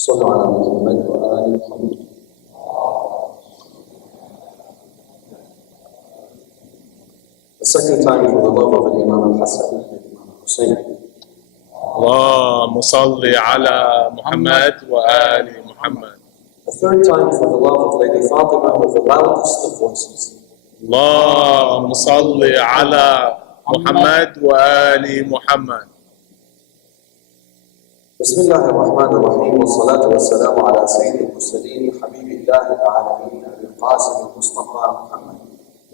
صلوا على محمد وآل محمد. The second time for the love of Imam al-Hassan and Imam al-Hussein. اللهم صل على محمد وآل محمد. The third time for the love of Lady Fatima with the loudest of voices. اللهم صل على محمد وآل محمد. بسم الله الرحمن الرحيم والصلاة والسلام على سيد المرسلين حبيب الله العالمين أبي القاسم المصطفى محمد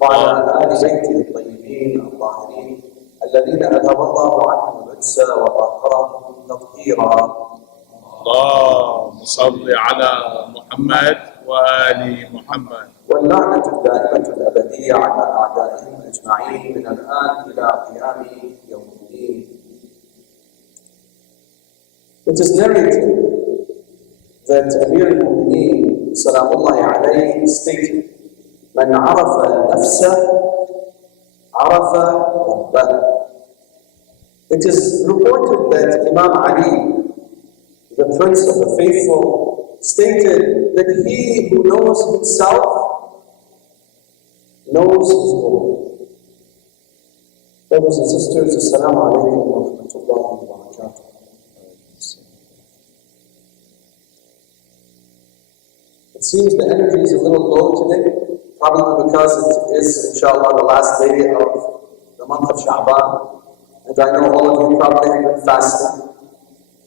وعلى آل بيته الطيبين الطاهرين الذين أذهب الله عنهم الرجس وطهرهم تطهيرا. اللهم صل على محمد وآل محمد. واللعنة الدائمة الأبدية على أعدائهم أجمعين من الآن إلى قيام يوم الدين. It is narrated that Amir al-Mu'mineen Salamullahi alayhi stated, "Man arafa nafsa, arafa rabbah." It is reported that Imam Ali, the Prince of the Faithful, stated that he who knows himself knows his Lord. Brothers and sisters, Assalamu alaikum wa rahmatullahi wa barakatuh. It seems the energy is a little low today, probably because it is, inshallah, the last day of the month of Sha'ban. And I know all of you probably have been fasting.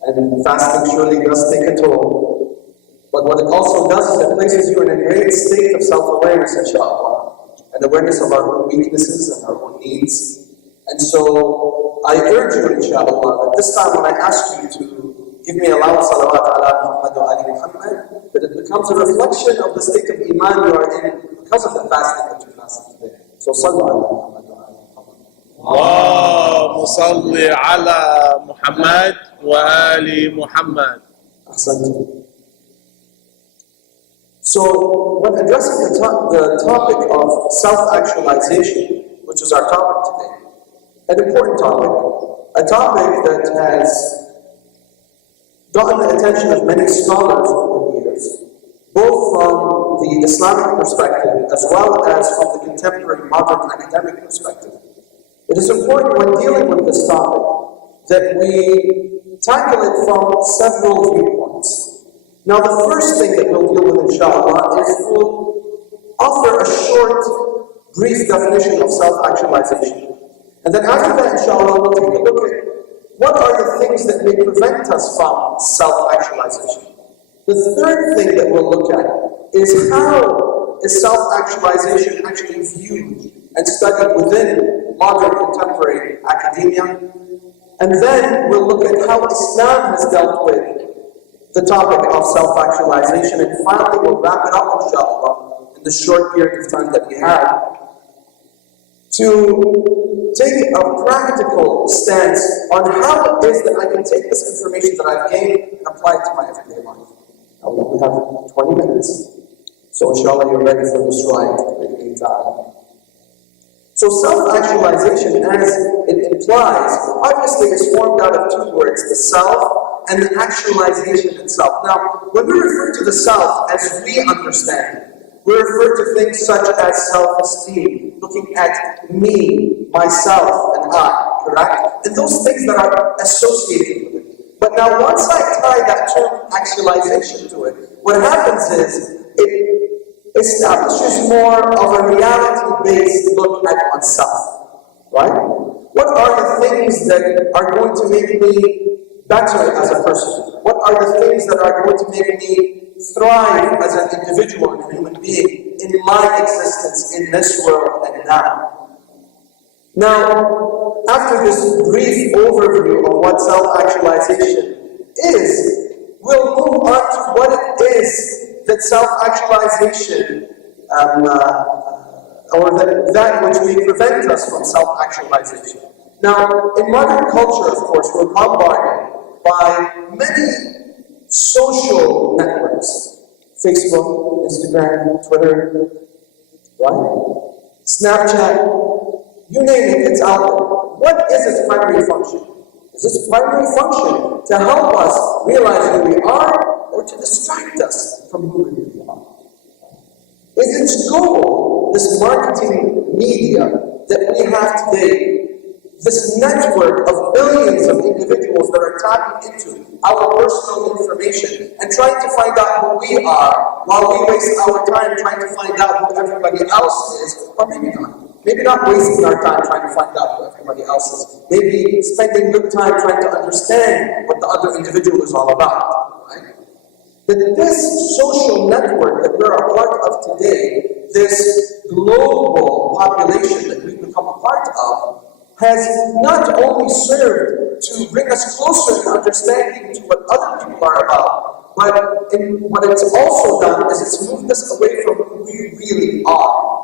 And fasting surely does take a toll. But what it also does is it places you in a great state of self-awareness, inshallah, and awareness of our own weaknesses and our own needs. And so I urge you, inshallah, that this time when I ask you to give me a loud salawat ala Muhammad wa ali Muhammad, that it becomes a reflection of the state of iman you are in because of the fasting that you fasted today. So sallu ala Muhammad wa ali Muhammad. اللهم صل على محمد وآل محمد. Ahsantu. So when addressing the topic of self-actualization, which is our topic today, an important topic, a topic that has gotten the attention of many scholars over the years, both from the Islamic perspective as well as from the contemporary modern academic perspective. It is important when dealing with this topic that we tackle it from several viewpoints. Now, the first thing that we'll deal with, inshallah, is we'll offer a short, brief definition of self-actualization. And then after that, inshallah, we'll take a look at what are the things that may prevent us from self-actualization. The third thing that we'll look at is how is self-actualization actually viewed and studied within modern contemporary academia. And then we'll look at how Islam has dealt with the topic of self-actualization. And finally, we'll wrap it up, inshallah, in the short period of time that we have, to take a practical stance on how it is that I can take this information that I've gained and apply it to my everyday life. Now, we have 20 minutes, so inshallah you're ready for this ride. So self-actualization, as it implies, obviously is formed out of two words, the self and the actualization itself. Now, when we refer to the self as we understand it, we refer to things such as self-esteem, looking at me, myself, and I, correct? And those things that are associated with it. But now once I tie that term actualization to it, what happens is it establishes more of a reality-based look at oneself, right? What are the things that are going to make me better as a person? What are the things that are going to make me thrive as an individual and a human being in my existence in this world and now? Now, after this brief overview of what self-actualization is, we'll move on to what it is that self-actualization, or that which may prevent us from self-actualization. Now, in modern culture, of course, we're bombarded by many social networks. Facebook, Instagram, Twitter, right? Snapchat, you name it, it's out there. What is its primary function? Is its primary function to help us realize who we are or to distract us from who we really are? Is its goal, this marketing media that we have today, this network of billions of individuals that are tapping into our personal information and trying to find out who we are while we waste our time trying to find out who everybody else is, or maybe not. Maybe not wasting our time trying to find out who everybody else is. Maybe spending good time trying to understand what the other individual is all about, right? That this social network that we're a part of today, this global population that we've become a part of, has not only served to bring us closer in understanding to what other people are about, but what it's also done is it's moved us away from who we really are.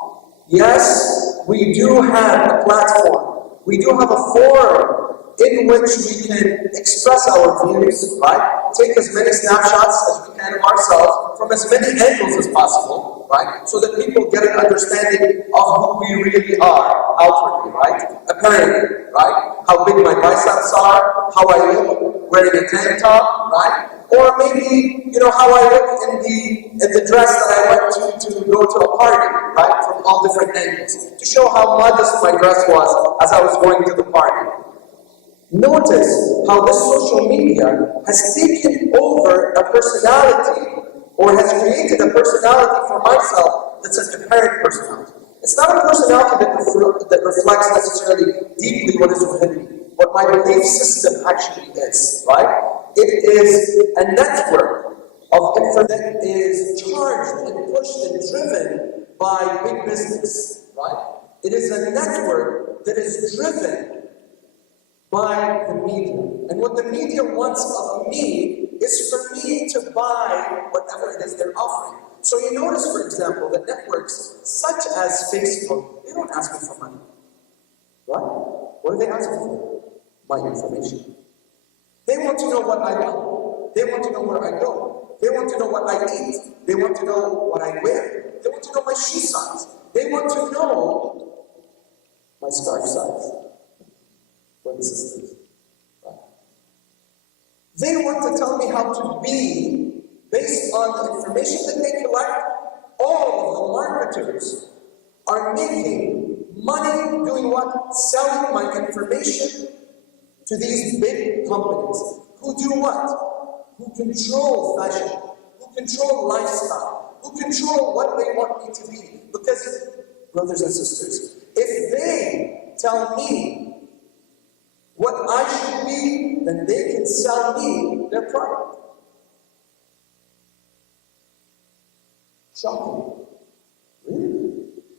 Yes, we do have a platform. We do have a forum in which we can express our views, right? Take as many snapshots as we can of ourselves from as many angles as possible, right? So that people get an understanding of who we really are outwardly, right? Apparently, right? How big my biceps are, how I look wearing a tank top, right? Or maybe, how I look in the dress that I went to go to a party, right? From all different angles. To show how modest my dress was as I was going to the party. Notice how this social media has taken over a personality or has created a personality for myself that's an apparent personality. It's not a personality that reflects necessarily deeply what is within me, what my belief system actually is, right? It is a network of information that is charged and pushed and driven by big business, right? It is a network that is driven by the media. And what the media wants of me is for me to buy whatever it is they're offering. So you notice, for example, that networks such as Facebook, they don't ask me for money. Right? What do they ask me for? My information. They want to know what I want. They want to know where I go. They want to know what I eat. They want to know what I wear. They want to know my shoe size. They want to know my scarf size. Right? They want to tell me how to be based on the information that they collect. All of the marketers are making money doing what? Selling my information to these big companies who do what? Who control fashion, who control lifestyle, who control what they want me to be. Because, brothers and sisters, if they tell me what I should be, then they can sell me their product. Shocking. Really?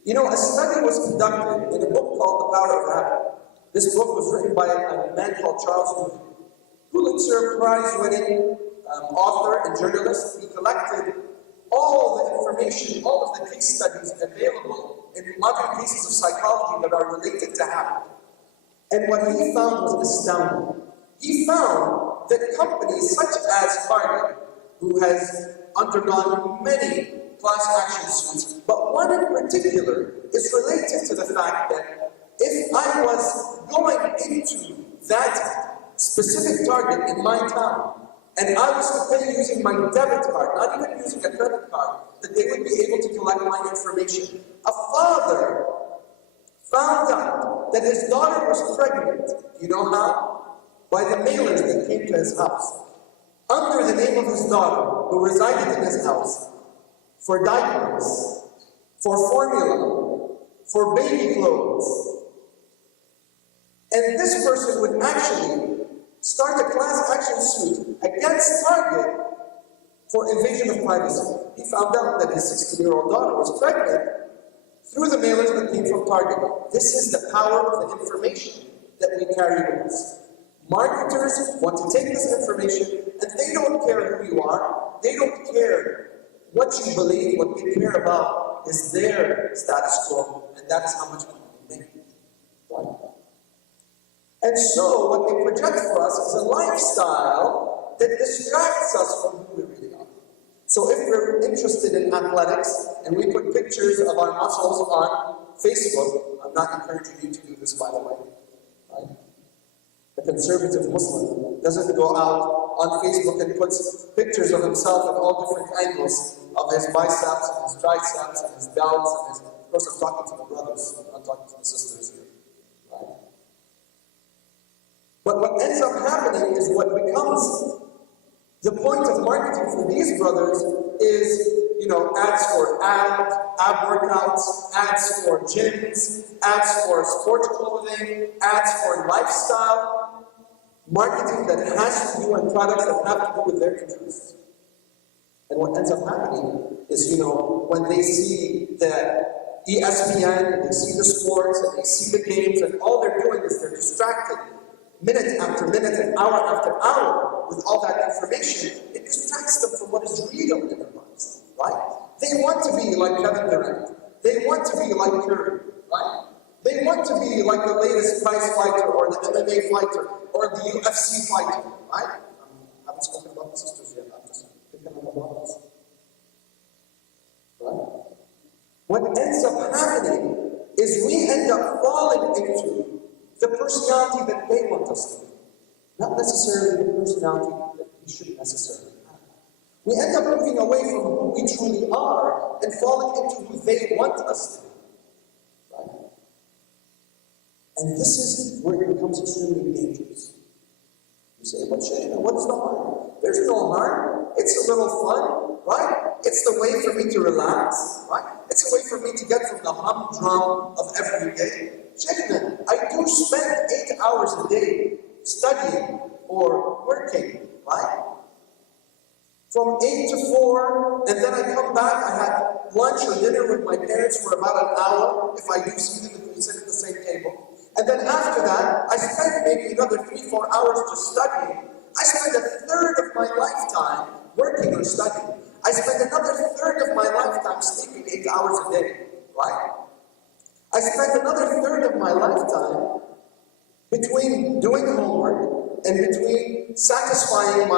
A study was conducted in a book called The Power of Habit. This book was written by a man called Charles Newton, Pulitzer Prize-winning author and journalist. He collected all the information, all of the case studies available in modern cases of psychology that are related to habit. And what he found was astounding. He found that companies such as Target, who has undergone many class action suits, but one in particular is related to the fact that if I was going into that specific Target in my town, and I was to pay using my debit card, not even using a credit card, that they would be able to collect my information. A father found out that his daughter was pregnant. You know how? By the mailers that came to his house. Under the name of his daughter, who resided in his house, for diapers, for formula, for baby clothes. And this person would actually start a class action suit against Target for invasion of privacy. He found out that his 16-year-old daughter was pregnant through the mailers that came from Target. This is the power of the information that we carry with us. Marketers want to take this information, and they don't care who you are. They don't care what you believe. What they care about is their status quo, and that is how much money they make. Right? And so, what they project for us is a lifestyle that distracts us from who we really are. So if we're interested in athletics, and we put pictures of our muscles on Facebook, I'm not encouraging you to do this, by the way, right? A conservative Muslim doesn't go out on Facebook and puts pictures of himself at all different angles of his biceps and his triceps and his delts and his. Of course, I'm talking to the brothers, I'm not talking to the sisters here. Right? But what ends up happening is what becomes the point of marketing for these brothers is, ads for ab workouts, ads for gyms, ads for sports clothing, ads for lifestyle, marketing that has to do and products that have to do with their interests. And what ends up happening is, when they see the ESPN, they see the sports, and they see the games, and all they're doing is they're distracted minute after minute and hour after hour with all that information. It distracts them from what is real in their lives, right? They want to be like Kevin Durant. They want to be like Curry, right? They want to be like the latest prize fighter or the MMA fighter or the UFC fighter, right? I haven't spoken about the sisters yet. I'm just picking up about this. Right? What ends up happening is we end up falling into the personality that they want us to be, not necessarily the personality that we shouldn't necessarily have. We end up moving away from who we truly are and falling into who they want us to be. Right? And this is where it becomes extremely dangerous. You say, but Sheikh, what's the harm? There's no harm. It's a little fun, right? It's the way for me to relax, right? It's a way for me to get from the humdrum of every day. Sheikh, I do spend 8 hours a day studying or working, right? From 8 to 4, and then I come back, I have lunch or dinner with my parents for about an hour, if I do see them, if we sit at the same table. And then after that, I spend maybe another 3-4 hours just studying. I spend a third of my lifetime working or studying. I spend another third of my lifetime sleeping 8 hours a day, right? I spend another third of my lifetime between doing homework and between satisfying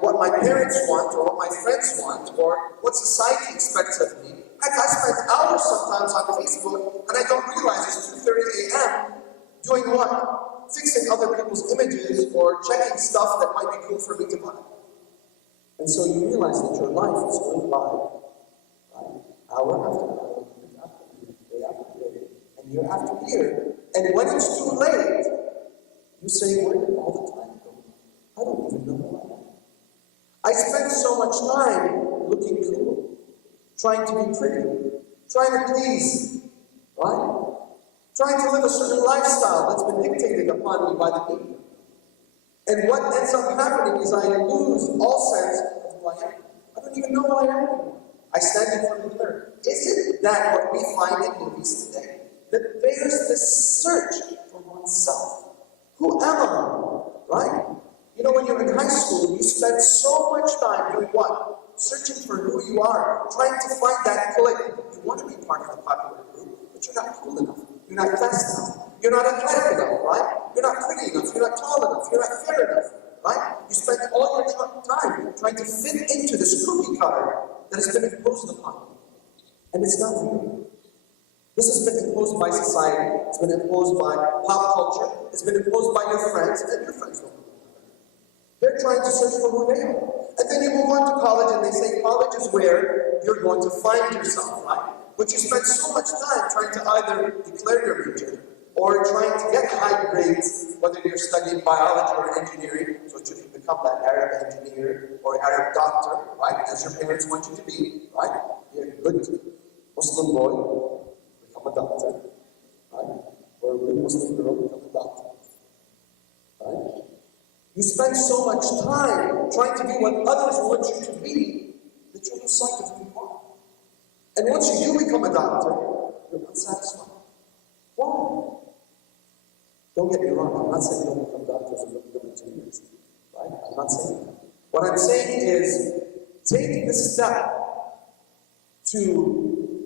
what my parents want or what my friends want or what society expects of me. Heck, I spend hours sometimes on Facebook and I don't realize it's 2:30 a.m. doing what? Fixing other people's images or checking stuff that might be cool for me to buy. And so you realize that your life is going by, right? Hour after hour, minute after minute, day after day, and year after year. And when it's too late, you say, where did all the time go? I don't even know who I am. I spend so much time looking cool, trying to be pretty, trying to please, right? Trying to live a certain lifestyle that's been dictated upon me by the media. And what ends up happening is I lose all sense of who I am. I don't even know who I am anymore. I stand in front of the mirror. Isn't that what we find in movies today? That there's this search for oneself. Who am I? Right? When you're in high school, you spend so much time doing what? Searching for who you are, trying to find that clique. You want to be part of the popular group, but you're not cool enough. You're not fast enough. You're not athletic enough, right? You're not pretty enough. You're not tall enough. You're not fair enough, right? You spend all your time trying to fit into this cookie cutter that has been imposed upon you. And it's not real. This has been imposed by society. It's been imposed by pop culture. It's been imposed by your friends, and your friends don't know. They're trying to search for who they are. And then you move on to college, and they say college is where you're going to find yourself, right? But you spend so much time trying to either declare your major or trying to get high grades, whether you're studying biology or engineering, so that you can become that Arab engineer or Arab doctor, right? As your parents want you to be, right? You're a good Muslim boy, become a doctor, right? Or a good Muslim girl, become a doctor, right? You spend so much time trying to be what others want you to be that you lose sight of who you are. And once you do become a doctor, you're unsatisfied. Why? Don't get me wrong, I'm not saying don't become doctors or don't become engineers, right? I'm not saying that. What I'm saying is, take the step to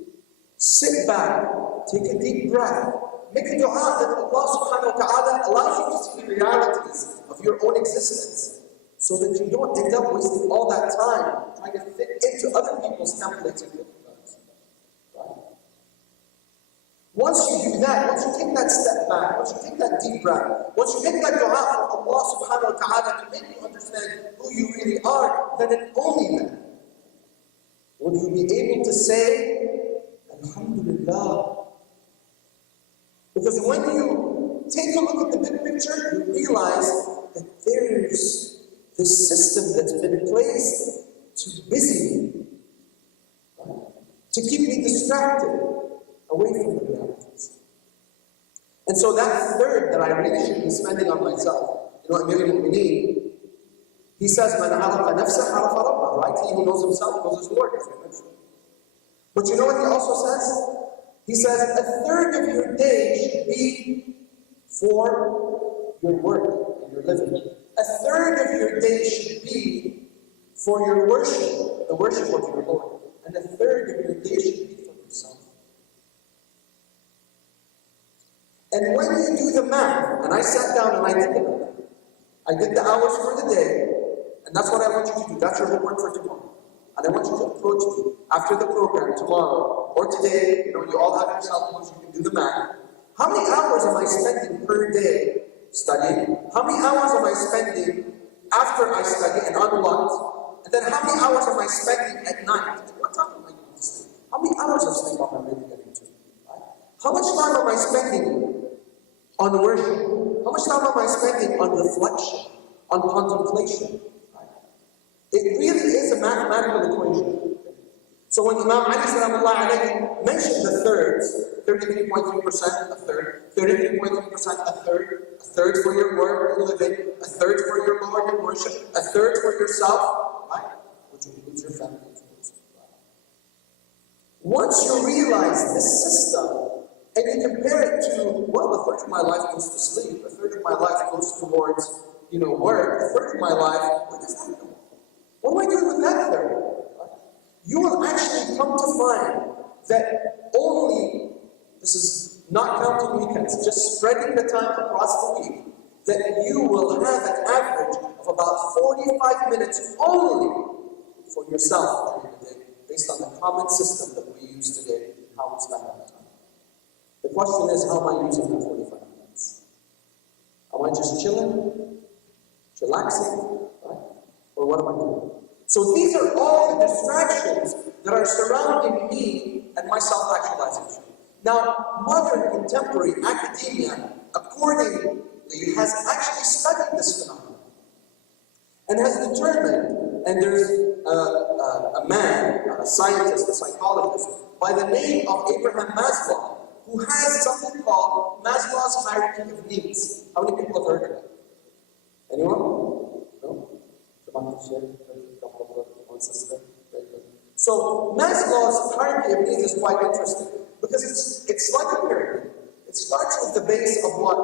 sit back, take a deep breath, make a dua that Allah subhanahu wa ta'ala allows you to see the realities of your own existence, so that you don't end up wasting all that time trying to fit into other people's templates and cookie cutters. Right? Once you do that, once you take that step back, once you take that deep breath, once you make that dua for Allah subhanahu wa ta'ala to make you understand who you really are, then and only then will you be able to say, Alhamdulillah. Because when you take a look at the big picture, you realize that there's this system that's been placed to busy me, to keep me distracted away from the realities. And so that third that I really should be spending on myself, Amir al-Mu'mineen, he says, Man arafa nafsah arafa rabbah, right? He who knows himself knows his Lord, as we mentioned. But you know what he also says? He says, a third of your day should be for your work and your living. A third of your day should be for your worship, the worship of your Lord. And a third of your day should be for yourself. And when you do the math, and I sat down and I did the math, I did the hours for the day, and that's what I want you to do. That's your homework for tomorrow. And I want you to approach me after the program tomorrow or today. You all have your cell phones, you can do the math. How many hours am I spending per day studying? How many hours am I spending after I study and on what? And then how many hours am I spending at night? At what time am I going to sleep? How many hours of sleep am I really getting to? Right? How much time am I spending on worship? How much time am I spending on reflection, on contemplation? It really is a mathematical equation. So when Imam Ali sallallahu alayhi mentioned the thirds, 33.3%, a third, 33.3%, a third for your work and living, a third for your Lord and worship, a third for yourself, right? Which includes your family, of course. Once you realize this system, and you compare it to, well, a third of my life goes to sleep, a third of my life goes towards, work, a third of my life, where does that go? What am I doing with that third? You will actually come to find that only, this is not counting weekends, just spreading the time across the week, that you will have an average of about 45 minutes only for yourself during the day, based on the common system that we use today, how we spend our time. The question is, how am I using that 45 minutes? Am I just chilling, chillaxing, right? Or what am I doing? So these are all the distractions that are surrounding me and my self-actualization. Now, modern contemporary academia, accordingly, has actually studied this phenomenon and has determined, and there's a man, a scientist, a psychologist, by the name of Abraham Maslow, who has something called Maslow's hierarchy of needs. How many people have heard of it? Anyone? No? So Maslow's hierarchy of needs is quite interesting because it's like a pyramid. It starts with the base of what?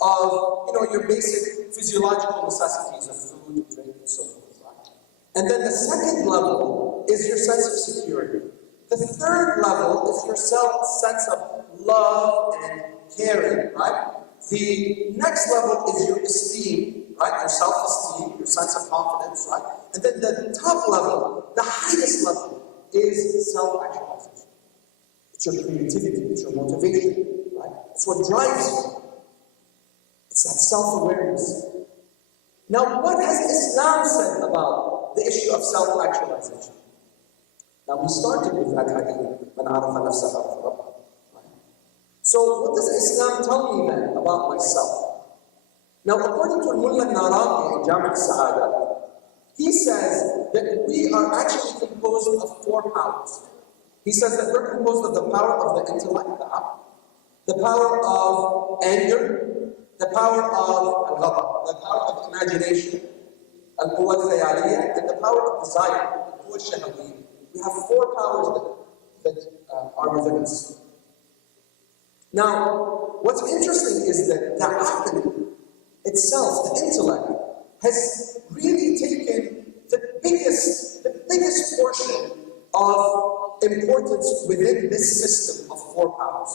Of your basic physiological necessities of food, drink, and so forth. Right? And then the second level is your sense of security. The third level is your sense of love and caring, right? The next level is your esteem, right? Your self-esteem, your sense of confidence, right? And then the top level, the highest level, is self-actualization. It's your creativity, it's your motivation, right? It's what drives you. It's that self-awareness. Now, what has Islam said about the issue of self-actualization? Now, we started with that hadith, Man arafa nafsah arafa rabbah. So, what does Islam tell me then about myself? Now, according to Mullah Naraqi in Jami' al-Sa'ada, he says that we are actually composed of 4 powers. He says that we're composed of the power of the intellect, the power of anger, the power of al-ghadab, the power of imagination, al-quwwa al-khayaliyya, and the power of desire, al-quwwa al-shahawiyya. We have 4 powers that are within us. Now, what's interesting is that the aql itself, the intellect, has really taken the biggest portion of importance within this system of 4 powers.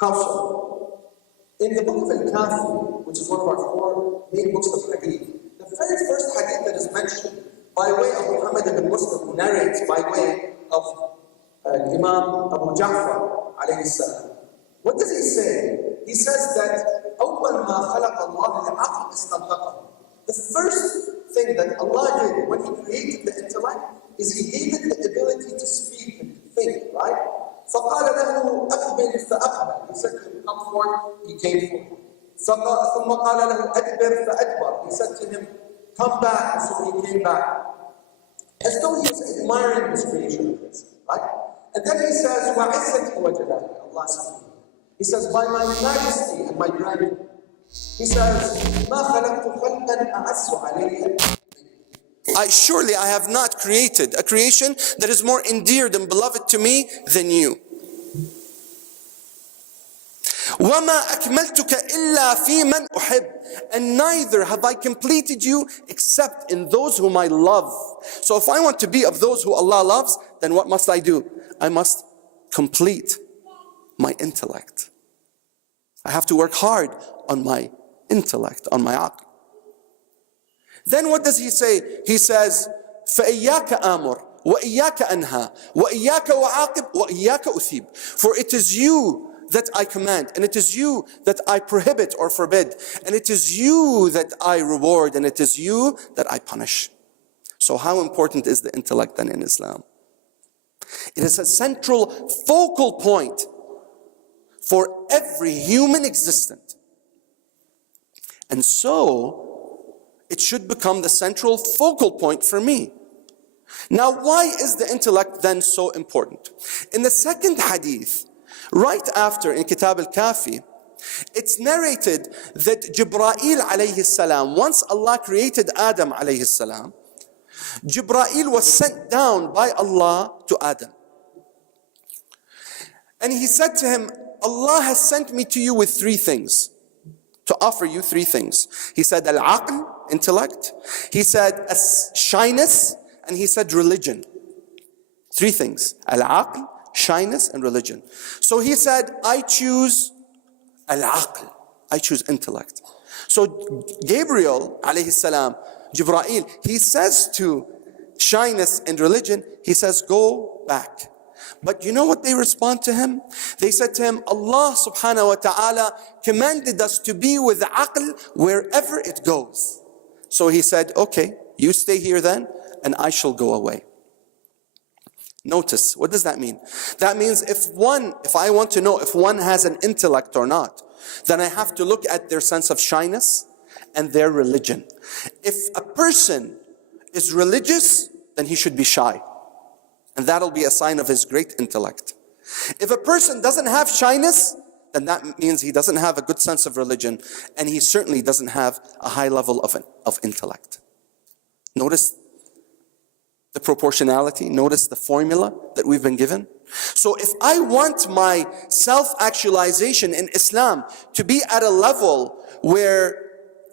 How so? In the book of Al-Kafi, which is one of our 4 main books of hadith, the very first hadith that is mentioned by way of Muhammad ibn Muslim, who narrates by way of Imam Abu Ja'far alayhi salam. What does he say? He says that أول ما خلق الله العقل استنطقه. The first thing that Allah did when He created the intellect is He gave it the ability to speak and to think, right? فقال له أقبل فأقبل. He said to him, come forth, he came forth. ثم قال له أدبر فأدبر. He said to him, come back, and so he came back. As though he was admiring this creation of his, right? And then he says, وَعِزَّتِي وَجَلَالِي. Allah says, He says, by my majesty and my grandeur. He says, مَا خَلَقْتُ خَلْقًا أَعَزُّ عَلَيَّ. I have not created a creation that is more endeared and beloved to me than you. وَمَا أَكْمَلْتُكَ إِلَّا فِي مَنْ أُحِبْ. And neither have I completed you except in those whom I love. So if I want to be of those who Allah loves, then what must I do? I must complete my intellect. I have to work hard on my intellect, on my aql. Then what does he say? He says, فَإِيَّاكَ آمُرْ وَإِيَّاكَ أَنْهَى وَإِيَّاكَ وَعَاقِبْ وَإِيَّاكَ أُثِيبْ. For it is you that I command, and it is you that I prohibit or forbid, and it is you that I reward, and it is you that I punish. So how important is the intellect then in Islam? It is a central focal point for every human existence. And so, it should become the central focal point for me. Now, why is the intellect then so important? In the second hadith, right after in Kitab al-Kafi, it's narrated that Jibreel alayhi salam, once Allah created Adam alayhi salam, Jibreel was sent down by Allah to Adam. And he said to him, Allah has sent me to you with three things, to offer you three things. He said al-aql, intellect. He said shyness, and he said religion. Three things, al-aql, shyness, and religion. So he said, I choose al-aql, I choose intellect. So Gabriel alayhi salam, Jibreel, he says to shyness and religion, he says, go back. But you know what they respond to him? They said to him, Allah subhanahu wa ta'ala commanded us to be with aql wherever it goes. So he said, okay, you stay here then, and I shall go away. Notice, what does that mean? That means if I want to know if one has an intellect or not, then I have to look at their sense of shyness and their religion. If a person is religious, then he should be shy. And that'll be a sign of his great intellect. If a person doesn't have shyness, then that means he doesn't have a good sense of religion, and he certainly doesn't have a high level of intellect. Notice the proportionality, notice the formula that we've been given. So if I want my self-actualization in Islam to be at a level where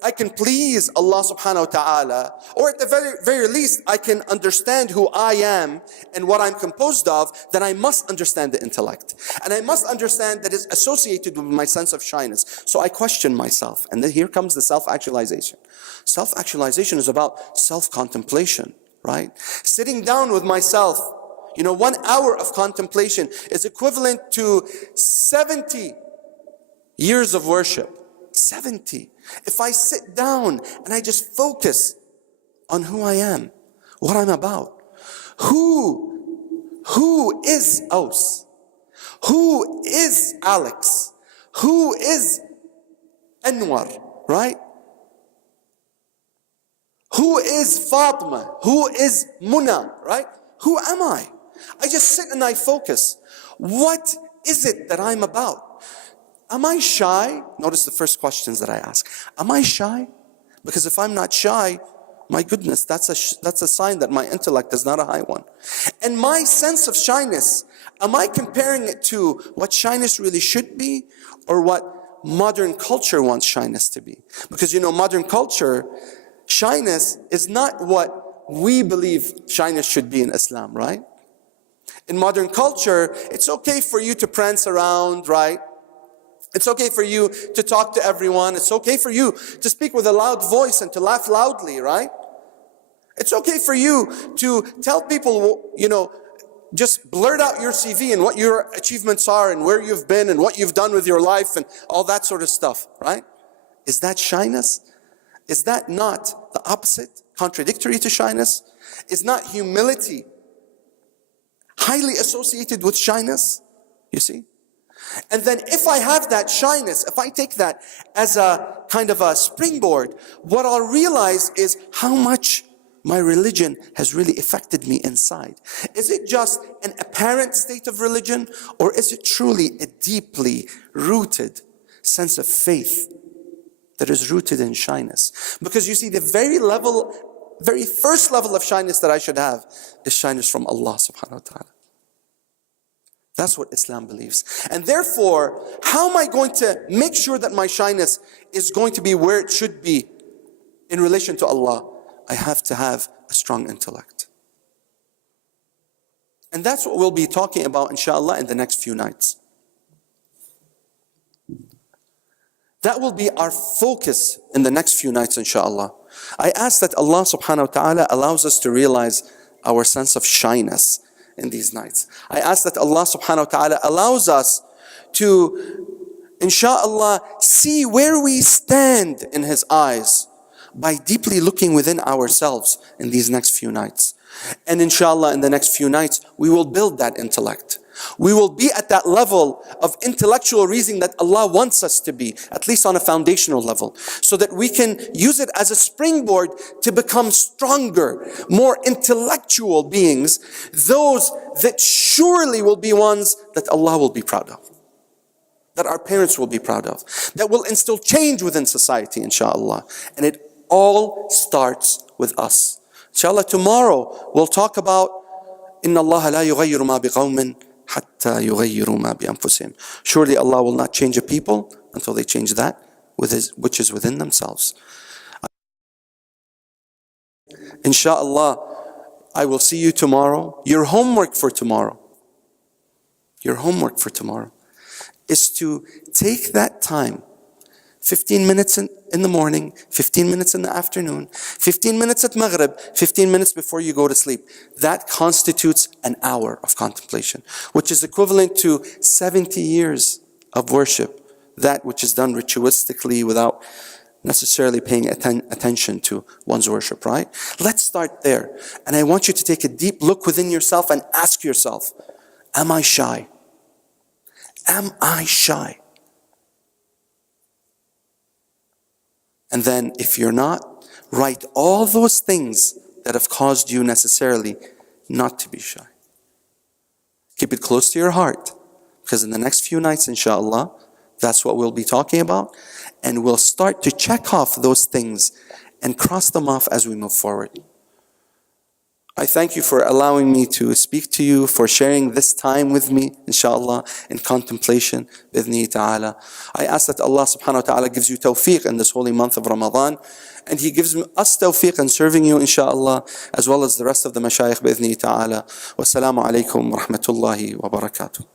I can please Allah subhanahu wa ta'ala, or at the very least I can understand who I am and what I'm composed of, then I must understand the intellect. And I must understand that it's associated with my sense of shyness. So I question myself, and then here comes the self-actualization. Self-actualization is about self-contemplation, right? Sitting down with myself. 1 hour of contemplation is equivalent to 70 years of worship. 70. If I sit down and I just focus on who I am, what I'm about, who is Aous? Who is Alex? Who is Anwar, right? Who is Fatima? Who is Muna, right? Who am I? I just sit and I focus. What is it that I'm about? Am I shy? Notice the first questions that I ask. Am I shy? Because if I'm not shy, my goodness, that's a sign that my intellect is not a high one. And my sense of shyness, am I comparing it to what shyness really should be, or what modern culture wants shyness to be? Because modern culture, shyness is not what we believe shyness should be in Islam, right? In modern culture, it's okay for you to prance around, right? It's okay for you to talk to everyone. It's okay for you to speak with a loud voice and to laugh loudly, right? It's okay for you to tell people, just blurt out your CV and what your achievements are and where you've been and what you've done with your life and all that sort of stuff, right? Is that shyness? Is that not the opposite, contradictory to shyness? Is not humility highly associated with shyness? You see? And then if I have that shyness, if I take that as a kind of a springboard, what I'll realize is how much my religion has really affected me inside. Is it just an apparent state of religion, or is it truly a deeply rooted sense of faith that is rooted in shyness? Because you see, the very first level of shyness that I should have is shyness from Allah subhanahu wa ta'ala. That's what Islam believes. And therefore, how am I going to make sure that my shyness is going to be where it should be in relation to Allah? I have to have a strong intellect. And that's what we'll be talking about, inshallah, in the next few nights. That will be our focus in the next few nights, inshallah. I ask that Allah subhanahu wa ta'ala allows us to realize our sense of shyness in these nights. I ask that Allah subhanahu wa ta'ala allows us to, inshallah, see where we stand in His eyes by deeply looking within ourselves in these next few nights. And inshallah, in the next few nights, we will build that intellect. We will be at that level of intellectual reasoning that Allah wants us to be, at least on a foundational level, so that we can use it as a springboard to become stronger, more intellectual beings, those that surely will be ones that Allah will be proud of, that our parents will be proud of, that will instill change within society, inshallah. And it all starts with us. Inshallah, tomorrow we'll talk about إِنَّ اللَّهَ لَا يُغَيِّرُ مَا بِقَوْمٍ حَتَّى يُغَيِّرُوا مَا بِأَنفُسِهِمْ. Surely Allah will not change a people until they change that which is within themselves. Inshallah, I will see you tomorrow. Your homework for tomorrow is to take that time, 15 minutes in the morning, 15 minutes in the afternoon, 15 minutes at Maghrib, 15 minutes before you go to sleep. That constitutes an hour of contemplation, which is equivalent to 70 years of worship, that which is done ritualistically without necessarily paying attention to one's worship, right? Let's start there. And I want you to take a deep look within yourself and ask yourself, am I shy? Am I shy? And then if you're not, write all those things that have caused you necessarily not to be shy. Keep it close to your heart, because in the next few nights, inshallah, that's what we'll be talking about. And we'll start to check off those things and cross them off as we move forward. I thank you for allowing me to speak to you, for sharing this time with me, inshallah, in contemplation, bidhni ta'ala. I ask that Allah subhanahu wa ta'ala gives you tawfiq in this holy month of Ramadan, and He gives us tawfiq in serving you, inshallah, as well as the rest of the mashayikh, bidhni ta'ala. Wassalamu alaikum wa rahmatullahi wa barakatuh.